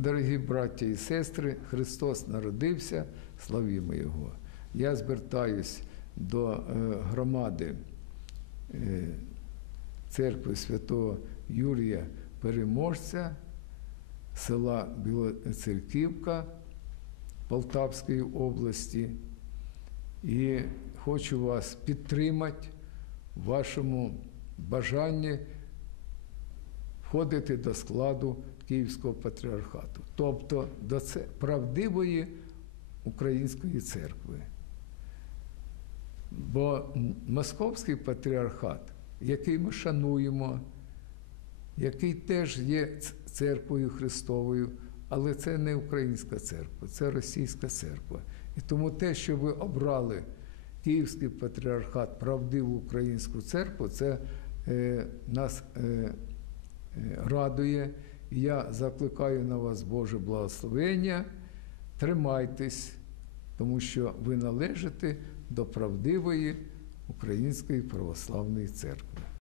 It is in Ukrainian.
дорогі браття і сестри, Христос народився, славімо Його. Я звертаюсь до е, громади е, церкви святого Юрія Переможця, села Білоцерківка Полтавської області. І хочу вас підтримати в вашому бажанні входити до складу Київського патріархату, тобто до правдивої української церкви. Бо Московський патріархат, який ми шануємо, який теж є церквою Христовою, але це не українська церква, це російська церква. І тому те, що ви обрали Київський патріархат, правдиву українську церкву, це е, нас е, е, радує. Я закликаю на вас Боже благословення. Тримайтесь, тому що ви належите до правдивої Української православної церкви.